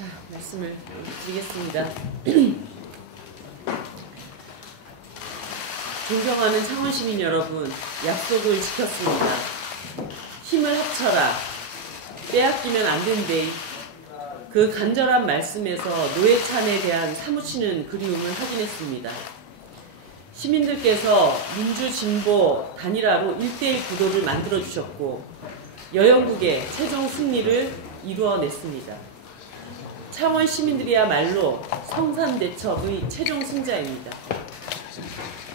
자, 말씀을 드리겠습니다. 존경하는 창원 시민 여러분, 약속을 지켰습니다. 힘을 합쳐라. 빼앗기면 안 된대. 그 간절한 말씀에서 노회찬에 대한 사무치는 그리움을 확인했습니다. 시민들께서 민주진보 단일화로 1대1 구도를 만들어주셨고 여영국의 최종 승리를 이루어냈습니다. 창원 시민들이야말로 성산대첩의 최종 승자입니다.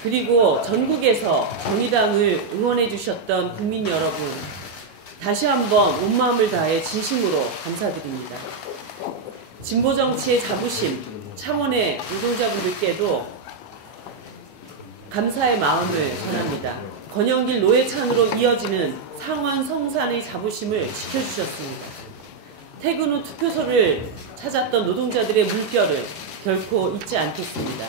그리고 전국에서 정의당을 응원해 주셨던 국민 여러분, 다시 한번 온 마음을 다해 진심으로 감사드립니다. 진보정치의 자부심, 창원의 노동자분들께도 감사의 마음을 전합니다. 권영길 노회찬으로 이어지는 창원 성산의 자부심을 지켜주셨습니다. 퇴근 후 투표소를 찾았던 노동자들의 물결을 결코 잊지 않겠습니다.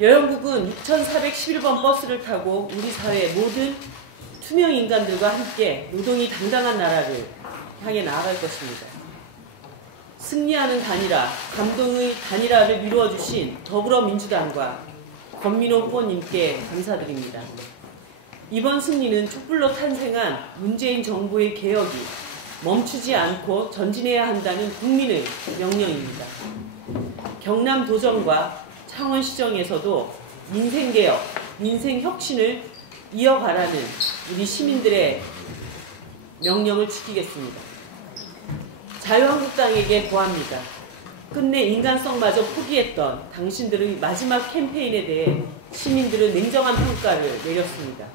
여영국은 6411번 버스를 타고 우리 사회 모든 투명 인간들과 함께 노동이 당당한 나라를 향해 나아갈 것입니다. 승리하는 단일화, 감동의 단일화를 이루어주신 더불어민주당과 권민호 후보님께 감사드립니다. 이번 승리는 촛불로 탄생한 문재인 정부의 개혁이 멈추지 않고 전진해야 한다는 국민의 명령입니다. 경남도정과 창원시정에서도 민생개혁, 민생혁신을 이어가라는 우리 시민들의 명령을 지키겠습니다. 자유한국당에게 고합니다. 끝내 인간성마저 포기했던 당신들의 마지막 캠페인에 대해 시민들은 냉정한 평가를 내렸습니다.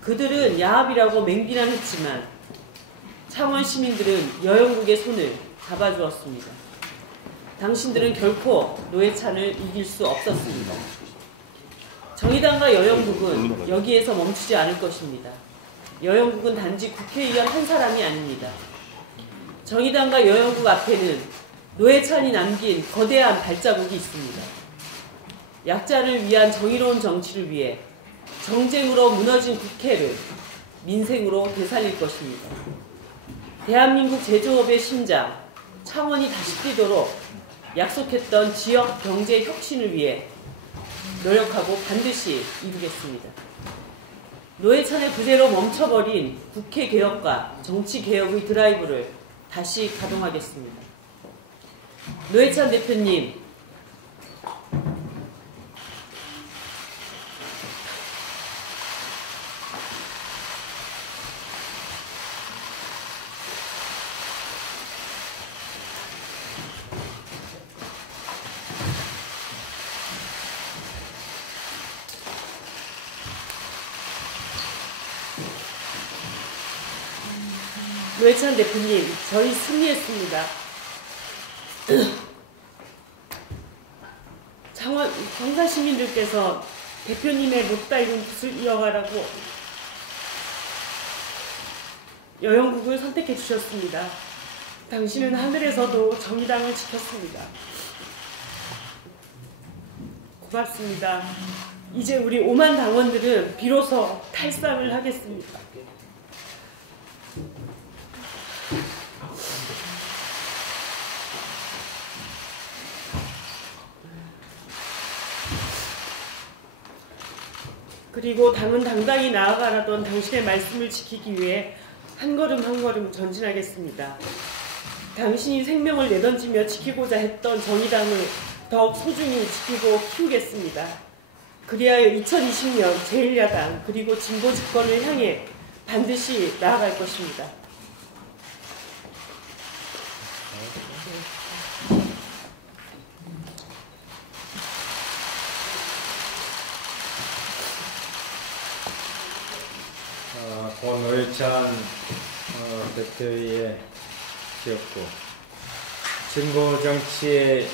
그들은 야합이라고 맹비난했지만 창원 시민들은 여영국의 손을 잡아주었습니다. 당신들은 결코 노회찬을 이길 수 없었습니다. 정의당과 여영국은 여기에서 멈추지 않을 것입니다. 여영국은 단지 국회의원 한 사람이 아닙니다. 정의당과 여영국 앞에는 노회찬이 남긴 거대한 발자국이 있습니다. 약자를 위한 정의로운 정치를 위해 정쟁으로 무너진 국회를 민생으로 되살릴 것입니다. 대한민국 제조업의 심장, 창원이 다시 뛰도록 약속했던 지역 경제 혁신을 위해 노력하고 반드시 이루겠습니다. 노회찬의 부재로 멈춰버린 국회 개혁과 정치 개혁의 드라이브를 다시 가동하겠습니다. 노회찬 대표님, 노회찬 대표님, 저희 승리했습니다. 창원 성산 시민들께서 대표님의 못 닮은 붓을 이어가라고 여영국을 선택해 주셨습니다. 당신은 하늘에서도 정의당을 지켰습니다. 고맙습니다. 이제 우리 5만 당원들은 비로소 탈당을 하겠습니다. 그리고 당은 당당히 나아가라던 당신의 말씀을 지키기 위해 한 걸음 한 걸음 전진하겠습니다. 당신이 생명을 내던지며 지키고자 했던 정의당을 더욱 소중히 지키고 키우겠습니다. 그리하여 2020년 제1야당 그리고 진보 집권을 향해 반드시 나아갈 것입니다. 고 노회찬 대표의 정치였고 진보 정치의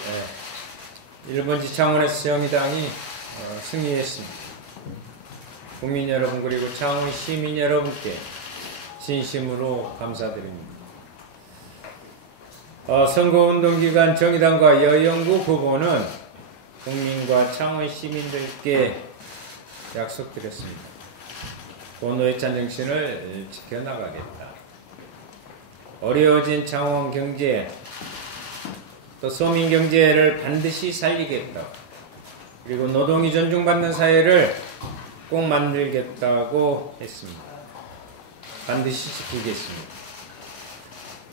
1번지 창원에서 정의당이 승리했습니다. 국민 여러분 그리고 창원 시민 여러분께 진심으로 감사드립니다. 선거운동 기간 정의당과 여영구 후보는 국민과 창원 시민들께 약속드렸습니다. 노회찬 정신을 지켜나가겠다. 어려워진 창원 경제, 또 서민 경제를 반드시 살리겠다. 그리고 노동이 존중받는 사회를 꼭 만들겠다고 했습니다. 반드시 지키겠습니다.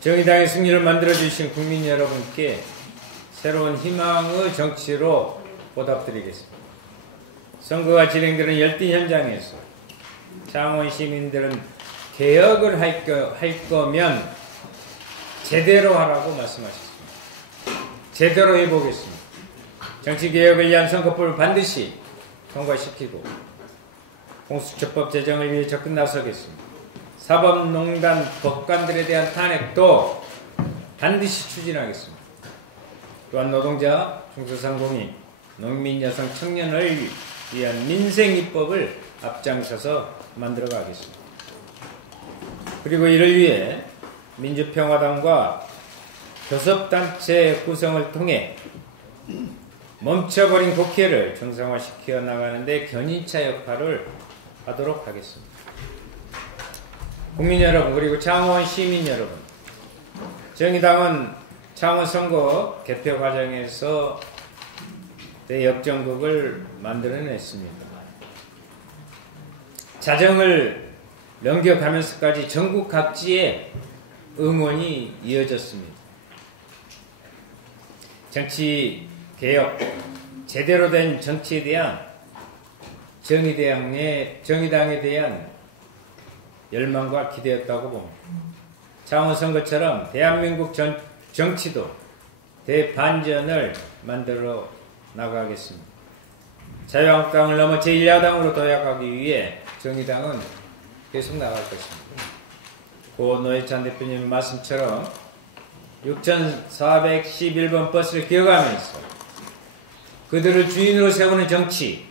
정의당의 승리를 만들어주신 국민 여러분께 새로운 희망의 정치로 보답드리겠습니다. 선거가 진행되는 열띤 현장에서 창원 시민들은 개혁을 할 거면 제대로 하라고 말씀하셨습니다. 제대로 해보겠습니다. 정치개혁을 위한 선거법을 반드시 통과시키고 공수처법 제정을 위해 적극 나서겠습니다. 사법농단 법관들에 대한 탄핵도 반드시 추진하겠습니다. 또한 노동자, 중소상공인, 농민, 여성, 청년을 위한 민생입법을 앞장서서 만들어가겠습니다. 그리고 이를 위해 민주평화당과 교섭단체 구성을 통해 멈춰버린 국회를 정상화시켜 나가는데 견인차 역할을 하도록 하겠습니다. 국민 여러분 그리고 창원 시민 여러분, 정의당은 창원 선거 개표 과정에서 대역전국을 만들어냈습니다. 자정을 넘겨가면서까지 전국 각지에 응원이 이어졌습니다. 정치 개혁, 제대로 된 정치에 대한 정의당에 대한 열망과 기대였다고 봅니다. 창원 선거처럼 대한민국 정치도 대반전을 만들어 나가겠습니다. 자유한국당을 넘어 제1야당으로 도약하기 위해 정의당은 계속 나갈 것입니다. 고 노회찬 대표님의 말씀처럼 6411번 버스를 기억하면서 그들을 주인으로 세우는 정치를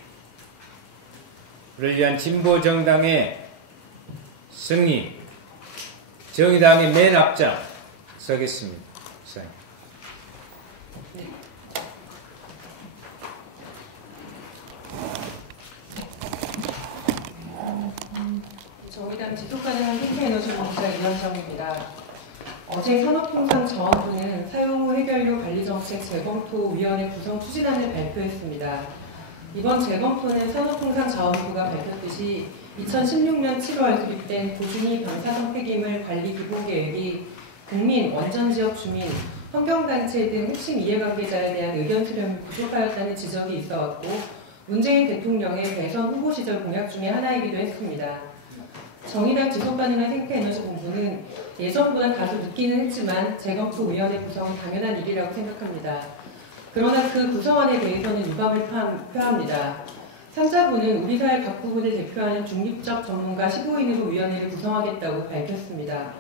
위한 진보 정당의 승리, 정의당의 맨 앞장 서겠습니다. 네. 정의당 지속가능한 생태에너지공사 이현정입니다. 어제 산업통상자원부는 사용 후 해결료 관리정책 재검토위원회 구성 추진안을 발표했습니다. 이번 재검토는 산업통상자원부가 밝혔듯이 2016년 7월 도입된 고준위 방사성 폐기물 관리 기본계획이 국민, 원전지역 주민, 환경단체 등 핵심 이해관계자에 대한 의견 수렴이 부족하였다는 지적이 있어왔고 문재인 대통령의 대선 후보 시절 공약 중에 하나이기도 했습니다. 정의당 지속가능한 생태에너지본부는 예전보다 다소 늦기는 했지만 재검토위원회 구성은 당연한 일이라고 생각합니다. 그러나 그 구성안에 대해서는 유감을 표합니다. 3자부는 우리 사회 각 부분을 대표하는 중립적 전문가 15인으로 위원회를 구성하겠다고 밝혔습니다.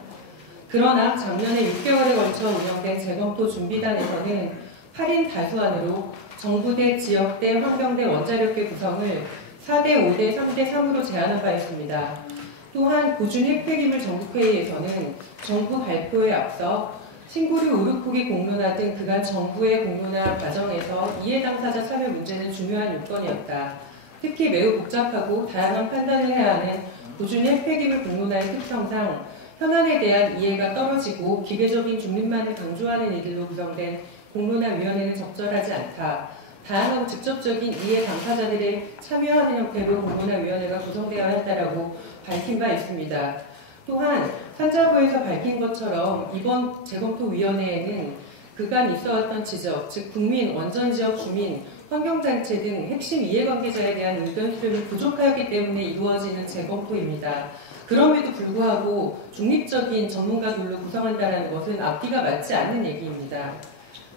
그러나 작년에 6개월에 걸쳐 운영된 재검토 준비단에서는 8인 다수안으로 정부대, 지역대, 환경대, 원자력계 구성을 4대 5대 3대 3으로 제안한 바 있습니다. 또한 고준 핵폐기물 전국회의에서는 정부 발표에 앞서 신고류 우르포기 공론화 등 그간 정부의 공론화 과정에서 이해 당사자 참여 문제는 중요한 요건이었다. 특히 매우 복잡하고 다양한 판단을 해야 하는 고준 핵폐기물 공론화의 특성상 현안에 대한 이해가 떨어지고 기계적인 중립만을 강조하는 이들로 구성된 공론화위원회는 적절하지 않다. 다양하고 직접적인 이해 당사자들의 참여하는 형태로 공론화위원회가 구성되어야 한다라고 밝힌 바 있습니다. 또한 산자부에서 밝힌 것처럼 이번 재검토위원회에는 그간 있어왔던 지적, 즉 국민, 원전지역 주민, 환경단체 등 핵심 이해관계자에 대한 의견 수렴이 부족하기 때문에 이루어지는 재검토입니다. 그럼에도 불구하고 중립적인 전문가들로 구성한다는 것은 앞뒤가 맞지 않는 얘기입니다.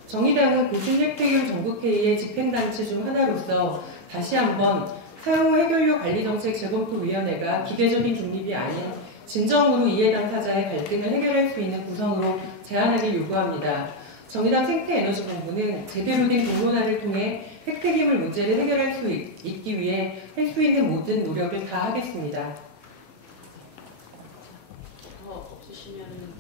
정의당은 고준 핵폐기물 전국회의의 집행단체 중 하나로서 다시 한번 사용 후 해결료 관리정책 재검토위원회가 기계적인 중립이 아닌 진정으로 이해 당사자의 갈등을 해결할 수 있는 구성으로 제안하길 요구합니다. 정의당 생태에너지본부는 제대로 된 공론화를 통해 핵폐기물 문제를 해결할 수 있기 위해 할 수 있는 모든 노력을 다하겠습니다. 없으시면